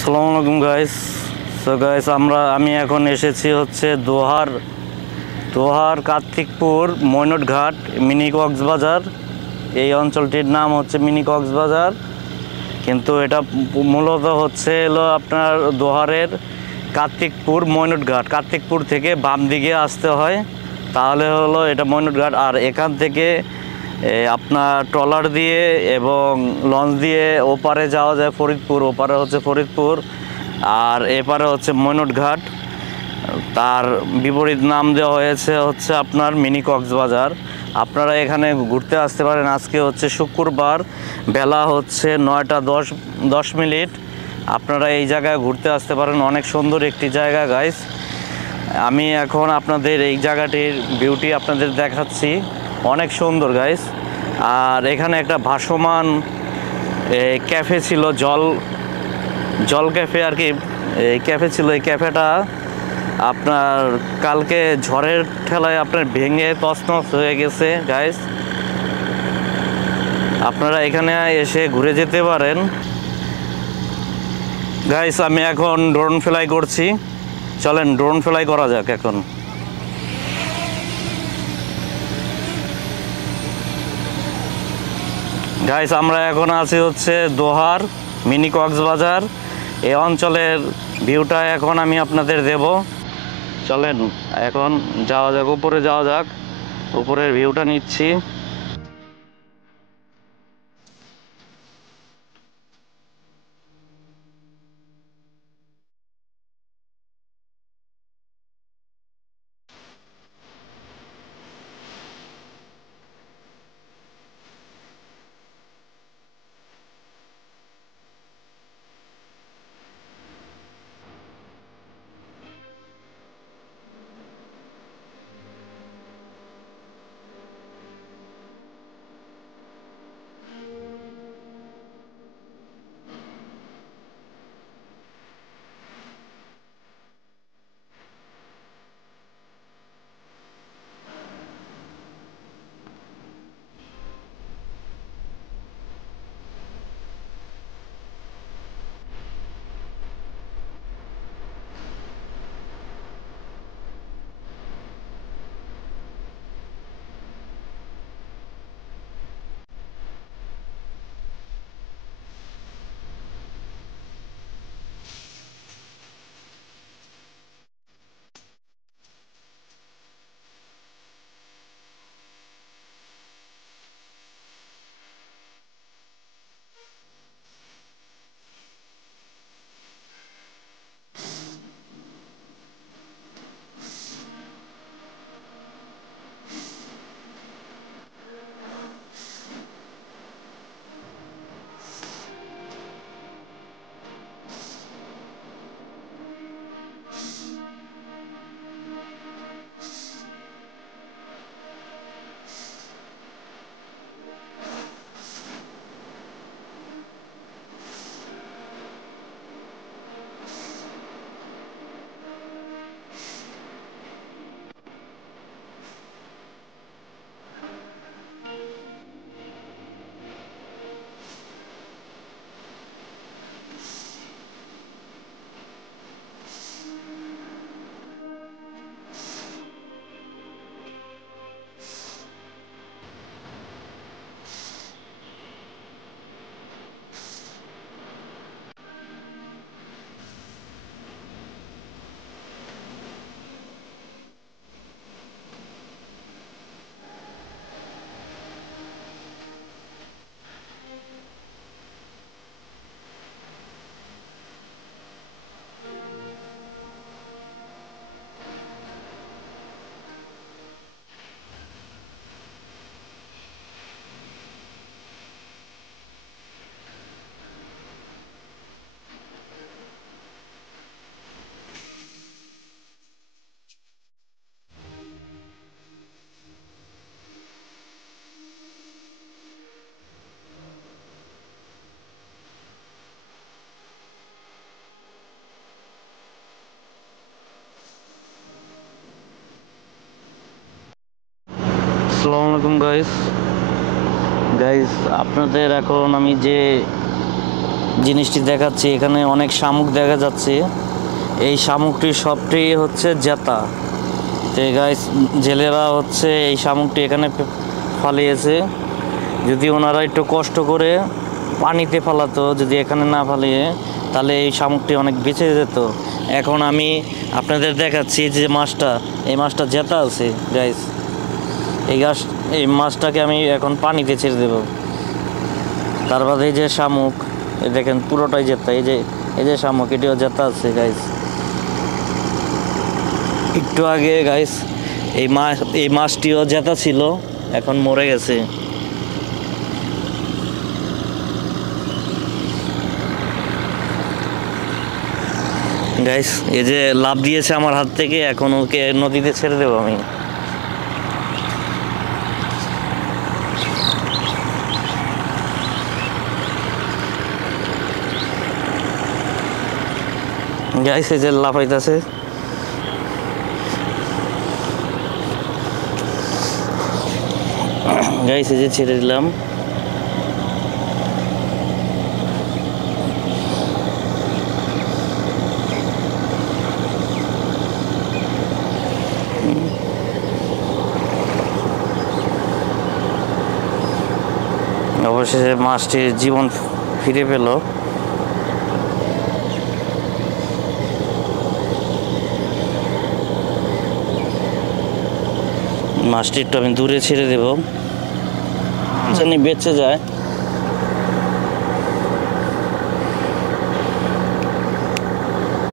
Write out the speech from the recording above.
আসসালামু আলাইকুম guys. Guys আমি এখন এসেছি হচ্ছে দোহার কার্তিকপুর মৈনট ঘাট মিনি কক্সবাজার। এই অঞ্চলটির নাম হচ্ছে মিনি কক্সবাজার, কিন্তু এটা মূলত হচ্ছে হলো আপনার দোহারের কার্তিকপুর মৈনট ঘাট। কার্তিকপুর থেকে বাম দিকে আসতে হয়, তাহলে হলো এটা মৈনট ঘাট। আর এখান থেকে আপনার ট্রলার দিয়ে এবং লঞ্চ দিয়ে ওপারে যাওয়া যায় ফরিদপুর। ওপারে হচ্ছে ফরিদপুর আর এপারে হচ্ছে মৈনট ঘাট। তার বিপরীত নাম দেওয়া হয়েছে হচ্ছে আপনার মিনি কক্সবাজার। আপনারা এখানে ঘুরতে আসতে পারেন। আজকে হচ্ছে শুক্রবার, বেলা হচ্ছে 9টা 10 মিনিট। আপনারা এই জায়গায় ঘুরতে আসতে পারেন। অনেক সুন্দর একটি জায়গা গাইস। আমি এখন আপনাদের এই জায়গাটির বিউটি আপনাদের দেখাচ্ছি। অনেক সুন্দর গাইস। আর এখানে একটা ভাসমান ক্যাফে ছিল, জল ক্যাফে আর কি। এই ক্যাফে ছিল, এই ক্যাফেটা আপনার কালকে ঝড়ের ঠেলায় আপনার ভেঙে তছনছ হয়ে গেছে গাইস। আপনারা এখানে এসে ঘুরে যেতে পারেন গাইস। আমি এখন ড্রোন ফ্লাই করছি, চলেন ড্রোন ফ্লাই করা যাক এখন। গাইস আমরা এখন আছি হচ্ছে দোহার মিনি কক্সবাজার। এই অঞ্চলের ভিউটা এখন আমি আপনাদের দেব। চলেন এখন যাওয়া যাক, উপরে যাওয়া যাক। উপরের ভিউটা নিচ্ছি। আসসালামু আলাইকুম গাইস। আপনাদের এখন আমি যে জিনিসটি দেখাচ্ছি, এখানে অনেক শামুক দেখা যাচ্ছে। এই শামুকটি সবটি হচ্ছে জেতা। তো গাইস, জেলেরা হচ্ছে এই শামুকটি এখানে ফালিয়েছে। যদি ওনারা একটু কষ্ট করে পানিতে ফালাতো, যদি এখানে না ফালিয়ে, তাহলে এই শামুকটি অনেক বেঁচে যেত। এখন আমি আপনাদের দেখাচ্ছি যে মাছটা, এই মাছটা জেতা আছে গাইস। এই মাছটাকে আমি এখন পানিতে ছেড়ে দেব। তার বাদে এই যে শামুক, এই দেখেন পুরোটাই জেতা। এই যে শামুক, এটিও জেতা আছে গাইস। একটু আগে গাইস এই মাছটিও জেতা ছিল, এখন মরে গেছে। গাইস, এই যে লাফ দিয়েছে আমার হাত থেকে, এখন ওকে নদীতে ছেড়ে দেবো আমি। গাইস, এই যে লাফাইতেছে। গাইস, এই যে ছেড়ে দিলাম। অবশেষে মাছটির জীবন ফিরে পেল। মাছটি একটু আমি দূরে ছেড়ে দেব, জানি বেঁচে যায়।